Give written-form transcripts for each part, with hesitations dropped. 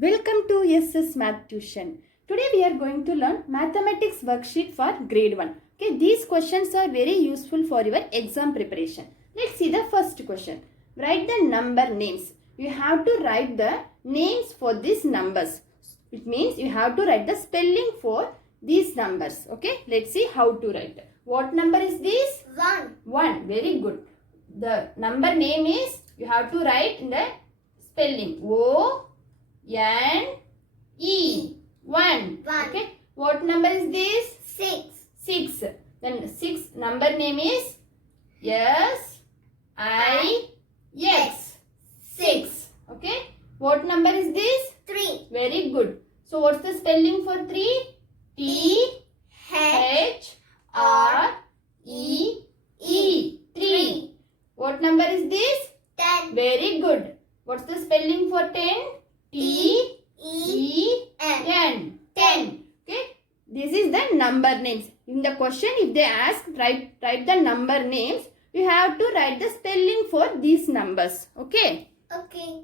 Welcome to SS Math Tuition. Today we are going to learn mathematics worksheet for grade 1. Okay, these questions are very useful for your exam preparation. Let's see the first question. Write the number names. You have to write the names for these numbers. It means you have to write the spelling for these numbers. Okay, let's see how to write. What number is this? 1. 1. Very good. The number name is, you have to write in the spelling. O-N-E. 1. One. Okay. What number is this? 6. 6. Then 6 number name is S-I-X. 6. Okay. What number is this? 3. Very good. So what's the spelling for 3? T-H-R-E-E. 3. What number is this? 10. Very good. What's the spelling for 10? T-E-N. 10. Okay. This is the number names. In the question, if they ask, write the number names, you have to write the spelling for these numbers. Okay. Okay.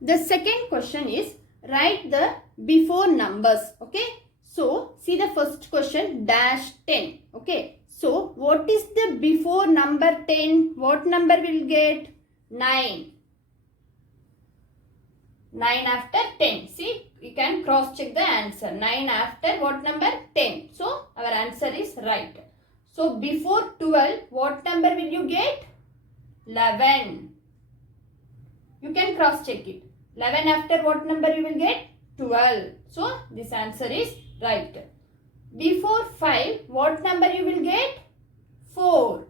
The second question is, write the before numbers. Okay. So, see the first question, dash 10. Okay. So, what is the before number 10? What number will get? 9. 9 after 10. See, you can cross check the answer. 9 after what number? 10. So, our answer is right. So, before 12, what number will you get? 11. You can cross check it. 11 after what number you will get? 12. So, this answer is right. Before 5, what number you will get? 4.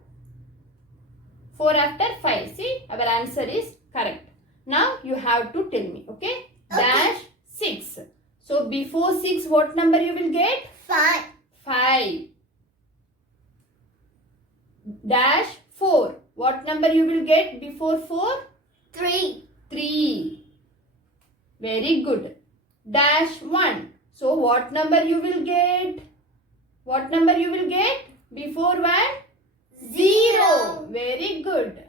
4 after 5. See, our answer is correct. Now, you have to tell me. Okay? Dash 6. So, before 6, what number you will get? 5. 5. Dash 4. What number you will get before 4? 3. 3. Very good. Dash 1. So, what number you will get? What number you will get? Before 1? 0. Very good.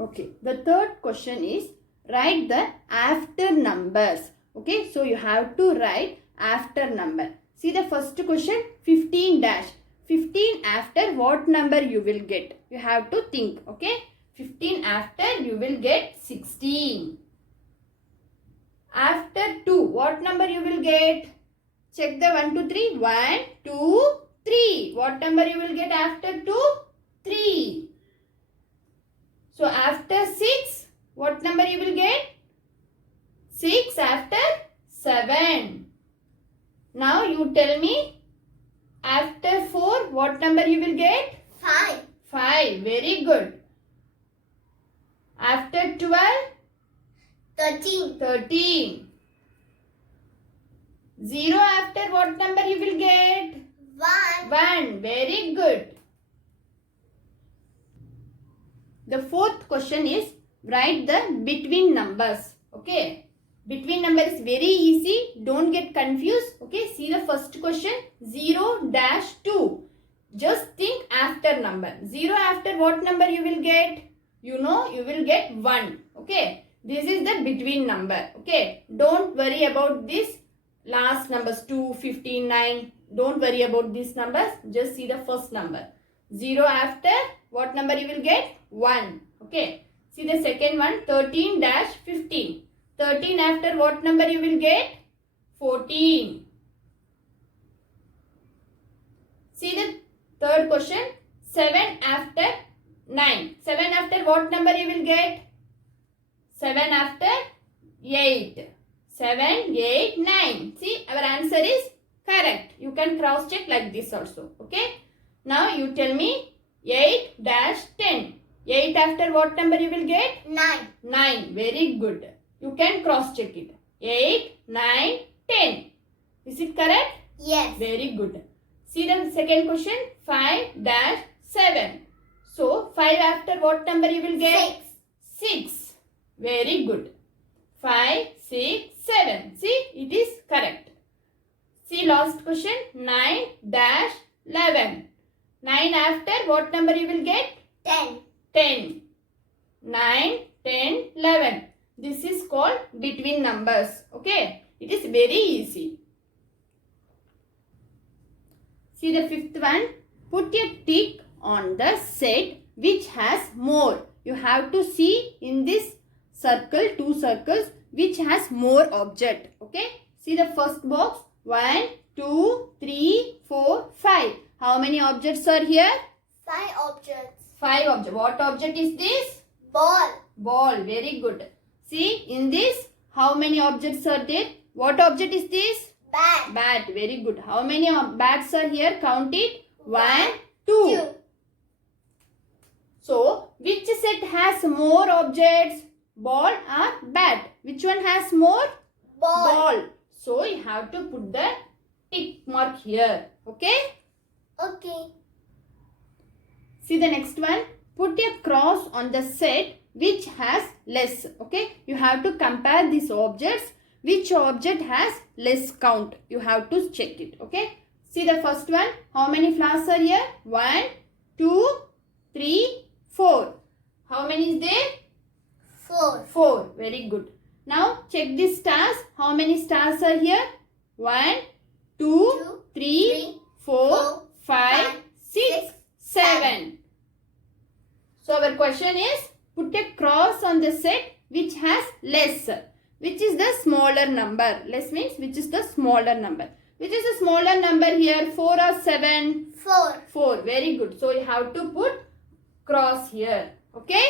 Okay. The third question is, write the after numbers. Okay. So, you have to write after number. See the first question, 15 dash. 15 after what number you will get? You have to think. Okay. 15 after you will get 16. After 2, what number you will get? Check the 1, 2, 3. 1, 2, 3. What number you will get after 2? 3. So after 6, what number you will get? 6 after 7. Now you tell me, after 4, what number you will get? 5. 5. Very good. After 12, 13. 13. 0 after what number you will get? 1. 1. Very good. The fourth question is, write the between numbers. Okay. Between number is very easy. Don't get confused. Okay. See the first question. 0 dash 2. Just think after number. 0 after what number you will get? You know you will get 1. Okay. This is the between number. Okay. Don't worry about this last numbers 2, 15, 9. Don't worry about these numbers. Just see the first number. 0 after what number you will get? 1. Okay. See the second one, 13 dash 15. 13 after what number you will get? 14. See the third question, 7 after 9. 7 after what number you will get? 7 after 8. 7, 8, 9. See, our answer is correct. You can cross check like this also. Okay. Now you tell me 8 dash 10. 8 after what number you will get? 9. 9. Very good. You can cross check it. 8, 9, 10. Is it correct? Yes. Very good. See the second question. 5 dash 7. So 5 after what number you will get? 6. 6. Very good. 5, 6, 7. See, it is correct. See last question. 9 dash 11. 9 after what number you will get? 10. 10. 9, 10, 11. This is called between numbers. Okay. It is very easy. See the fifth one. Put a tick on the set which has more. You have to see in this circle, two circles, which has more object. Okay. See the first box. 1, 2, 3, 4, 5. How many objects are here? 5 objects. 5 objects. What object is this? Ball. Ball. Very good. See in this, how many objects are there? What object is this? Bat. Bat. Very good. How many bats are here? Count it. 1, 2. 2. So, which set has more objects? Ball or bat? Which one has more? Ball. So, you have to put the tick mark here. Okay? Okay. See the next one. Put a cross on the set which has less. Okay? You have to compare these objects. Which object has less count? You have to check it. Okay? See the first one. How many flowers are here? 1, 2, 3, 4. How many is there? 4. 4. Very good. Now check the stars. How many stars are here? 1, 2, 3, 4, 5, 6, 7. So our question is, put a cross on the set which has less. Which is the smaller number? Less means which is the smaller number. Which is the smaller number here? 4 or 7? 4. 4. Very good. So you have to put cross here. Okay?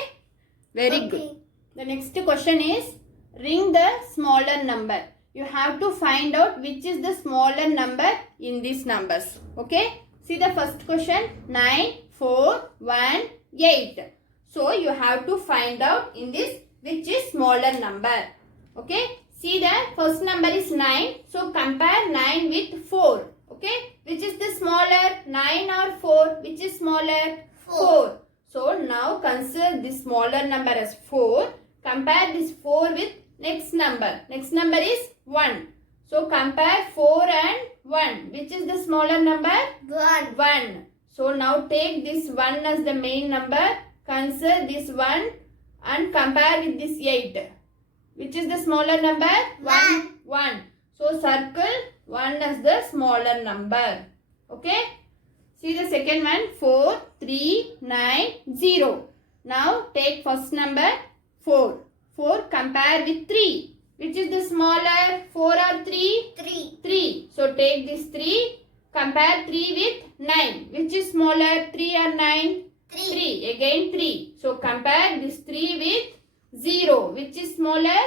Very good. The next question is, ring the smaller number. You have to find out which is the smaller number in these numbers. Okay? See the first question. 9, 4, 1, 8. So you have to find out in this which is smaller number. Okay? See the first number is 9. So compare 9 with 4. Okay? Which is the smaller? 9 or 4? Which is smaller? 4. So now consider this smaller number as 4. Compare this 4 with next number. Next number is 1. So compare 4 and 1. Which is the smaller number? 1. 1. So now take this 1 as the main number. Consider this 1 and compare with this 8. Which is the smaller number? 1. 1. So circle 1 as the smaller number. Okay? See the second one. 4, 3, 9, 0. Now take first number 4. 4 compare with 3. Which is the smaller? 4 or 3? 3. 3. So take this 3. Compare 3 with 9. Which is smaller? 3 or 9? 3. Again 3. So compare this 3 with 0. Which is smaller?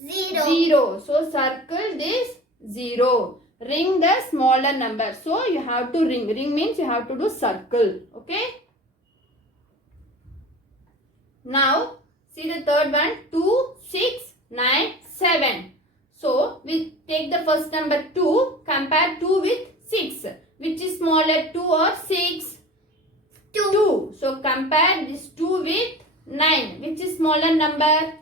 0. 0. So circle this 0. Ring the smaller number. So you have to ring. Ring means you have to do circle. Okay? Now see the third one. 2, 6, 9, 7. So we take the first number 2. Compare 2 with 6. Which is smaller? 2 or 6? 2. So compare this 2 with 9. Which is smaller number?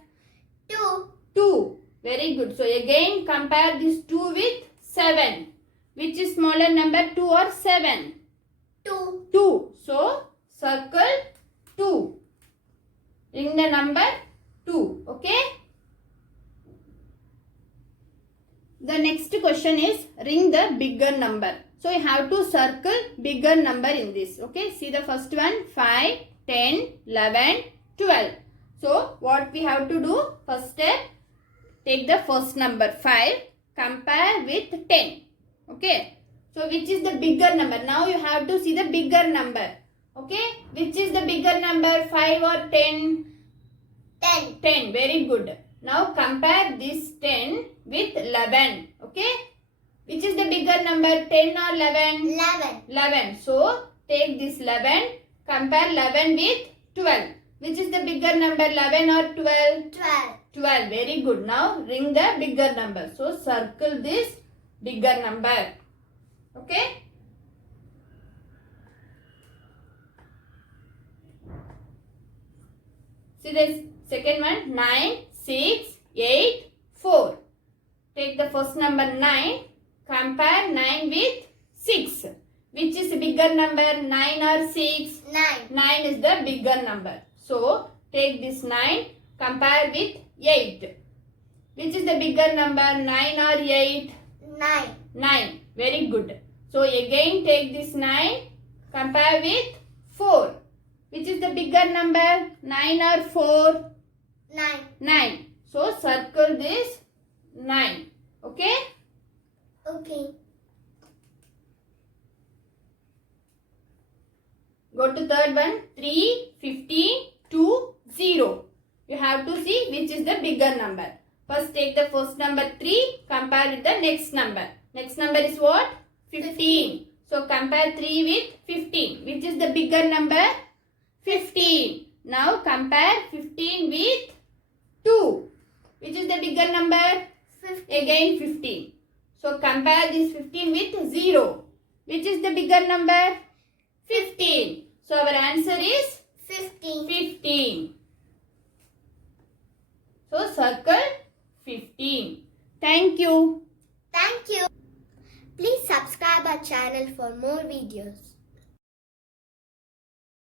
2. 2. Very good. So again compare this 2 with 7. Which is smaller number? 2 or 7? 2. 2. So circle 2. Ring the number 2. Okay? The next question is, ring the bigger number. So you have to circle bigger number in this. Okay? See the first one. 5, 10, 11, 12. So what we have to do? First step. Take the first number 5. Compare with 10. Okay? So which is the bigger number? Now you have to see the bigger number. Okay? Which is the bigger number? 5 or 10? 10. 10. Very good. Now compare this 10 with 11. Okay? Which is the bigger number? 10 or 11? 11. 11. So take this 11. Compare 11 with 12. Which is the bigger number? 11 or 12? 12. 12. Very good. Now ring the bigger number. So circle this bigger number. Okay? See this second one. 9, 6, 8, 4. Take the first number 9. Compare 9 with 6. Which is the bigger number? 9 or 6? 9. 9 is the bigger number. So take this 9, compare with 8. Which is the bigger number, 9 or 8? 9. 9. Very good. So again take this 9, compare with 4. Which is the bigger number, 9 or 4? 9. 9. So circle this 9. Okay? Okay. Go to third one. 3, 15, 2, 0. You have to see which is the bigger number. First take the first number 3, compare with the next number. Next number is what? 15. So compare 3 with 15. Which is the bigger number? 15. Now compare 15 with 2. Which is the bigger number? 15. Again 15. So compare this 15 with 0. Which is the bigger number? 15. So our answer is 15. 15. So circle 15. Thank you. Thank you. Please subscribe our channel for more videos.